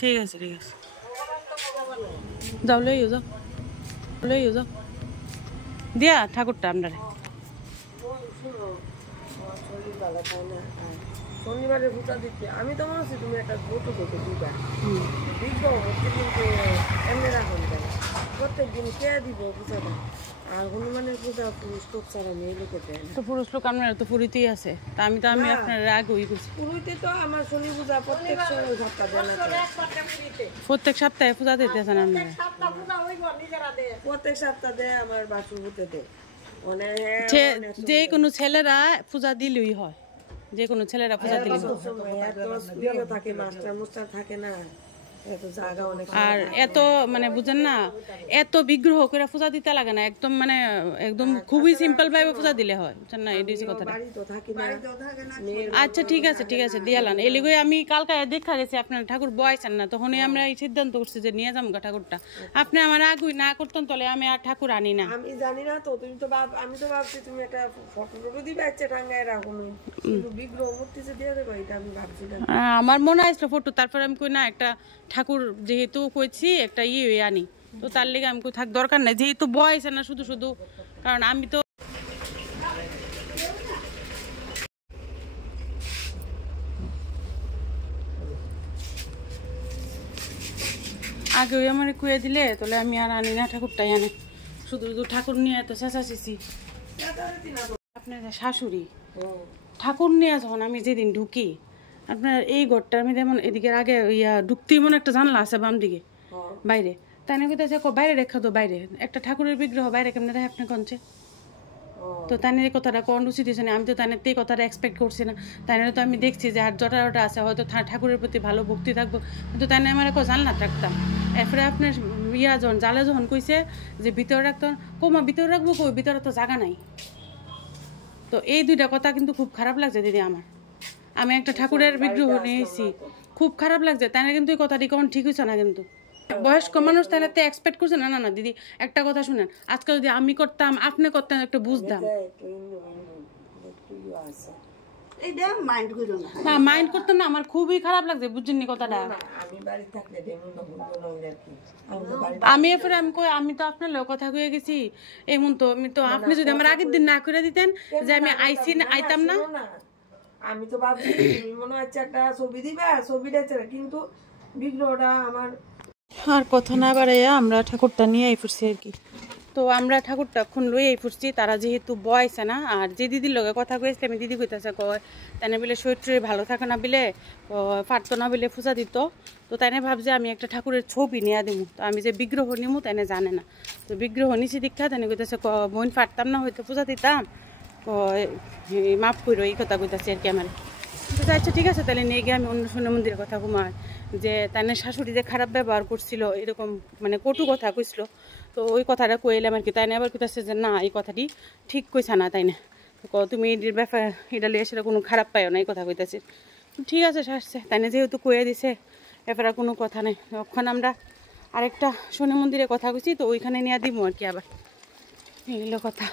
ঠিক আছে যাও লইও যাও দিয়া ঠাকুরটা আপনারে শনিবারে পূজা দিতে আমি তো মনে হচ্ছে তুমি একটা ছোটো দিবা দিবা কিন্তু এমনি রাখুন প্রত্যেক দিন কে দিব পূজাটা আর হনুমানের পূজা পুরুষ লোক ছাড়া মেয়ে লোকে দেয় না। তো পুরুষ লোক আপনার তো পুরীতেই আছে তা আমি আপনার আগে ওই করছি পুরীতে তো আমার শনি পূজা প্রত্যেক সপ্তাহ দেয় না প্রত্যেক সপ্তাহে পূজা দিতেছেন আপনারা প্রত্যেক সপ্তাহ দেয় আমার বাসুর হতে দেয় যে কোনো ছেলেরা পূজা দিলেই হয় যে কোনো ছেলেরা পূজা দিলে থাকে মাস্টার মুস্টার থাকে না আর এত মানে বুঝেন না এত বিগ্রহ করে পূজা দিতে লাগে না একদম মানে একদম খুবই সিম্পল ভাবে পূজা দিলে হয় বুঝছেন না এই কথাটা আচ্ছা ঠিক আছে দিয়ালান এলিগই আমি কালকে দেখা গেছি আপনার ঠাকুর বয়সেন না তখনই আমরা এই সিদ্ধান্ত করছি যে নিয়ে যাবো ঠাকুরটা আপনি আমার আগুই না করতেন তাহলে আমি আর ঠাকুর আনি না। আমি জানি না তো তুমি তো আমি তো ভাবছি তুমি একটা ফটো দিবে আচ্ছা টাঙ্গায় রাখো বিগ্রহ মূর্তি দিয়ে দেবো এটা আমি ভাবছি আমার মনে আসলো ফটো তারপরে আমি কই না একটা ঠাকুর যেহেতু কইছি একটা আনি তো তার লেগে আমি থাক দরকার নাই যেহেতু বয়স না শুধু কারণ আমি তো আগে ওই আমার কুয়ে দিলে তাহলে আমি আর আনি না ঠাকুরটাই আনে শুধু ঠাকুর নিয়ে এত চেঁচাচেঁচি আপনার শাশুড়ি ঠাকুর নিয়ে যখন আমি যেদিন ঢুকি আপনার এই ঘরটার মধ্যে যেমন এদিকে আগে ঢুকতেই মনে একটা জানলা আছে বাম দিকে বাইরে তাই না কোথায় বাইরে রেখা তো বাইরে একটা ঠাকুরের বিগ্রহ বাইরে কেমন রেখে আপনি কনছে তো তাই এই কথাটা কোন উচিত হয়েছে না আমি তো তাই এই কথাটা এক্সপেক্ট করছি না তাই তো আমি দেখছি যে আর জটাটা আছে হয়তো ঠাকুরের প্রতি ভালো ভক্তি থাকবো কিন্তু তাই আমার জানলা রাখতাম এরপরে আপনার যখন জালে যখন কইছে যে ভিতরে রাখতাম কোমা ভিতরে রাখবো কই ভিতরে তো জায়গা নাই তো এই দুইটা কথা কিন্তু খুব খারাপ লাগছে দিদি আমার আমি একটা ঠাকুরের বিগ্রহ নিয়েছি খুব খারাপ লাগছে তাই না কিন্তু এই কথাটি কেমন ঠিক হয়েছে না কিন্তু বয়স্ক মানুষ তাহলে তো এক্সপেক্ট করছে না না দিদি একটা কথা শুনেন আজকে যদি আমি করতাম আপনি করতেন একটা বুঝতাম না মাইন্ড করতেন না আমার খুবই খারাপ লাগছে বুঝছেন কথাটা আমি এরপরে আমি তো আপনার লোক কথা কয়ে গেছি এমন তো আমি তো আপনি যদি আমার আগের দিন না করে দিতেন যে আমি আইতাম না আমি তো ভাবছি মনে হচ্ছে একটা ছবি দিবা ছবিটা কিন্তু বিগ্রহটা আমার আর কথা না বাড়াইয়া আমরা ঠাকুরটা নিয়ে ফুরছি আর কি তো আমরা ঠাকুরটা এখন লইয়াই ফুরছি তারা যেহেতু বয়সে না আর যে দিদির লগে কথা কয়েছে আমি দিদি কইতেছে কয় তাই না বলে শরীর ভালো থাকে না বলে পারতো না বলে পূজা দিত তো তাই না ভাবছে আমি একটা ঠাকুরের ছবি নিয়ে দিব তো আমি যে বিগ্রহ নিমু তাই না জানে না তো বিগ্রহ নিচে দীক্ষা তাই না কইতেছে বোন পারতাম না হয়তো পূজা দিতাম মাফ করো এই কথা কইতেছে আর কি আমার আচ্ছা ঠিক আছে তাহলে নিয়ে গিয়ে আমি অন্য শূন্য মন্দিরের কথা ঘুমাই যে তাই না শাশুড়ি যে খারাপ ব্যবহার করছিল এরকম মানে কটু কথা কইছিল তো ওই কথাটা কইলাম আর কি তাই না আবার কইতেছে যে না এই কথাটি ঠিক কইছা না তাই না তুমি এর ব্যাপার এটা লিয়ে সেটা কোনো খারাপ পাইও না এই কথা কইতেছে ঠিক আছে শাসছে তাই না যেহেতু কয়ে দিছে এরপরে কোনো কথা নেই তখন আমরা আরেকটা শনি মন্দিরের কথা কইছি তো ওইখানে নিয়ে দিব আর কি আবার এই হলো কথা।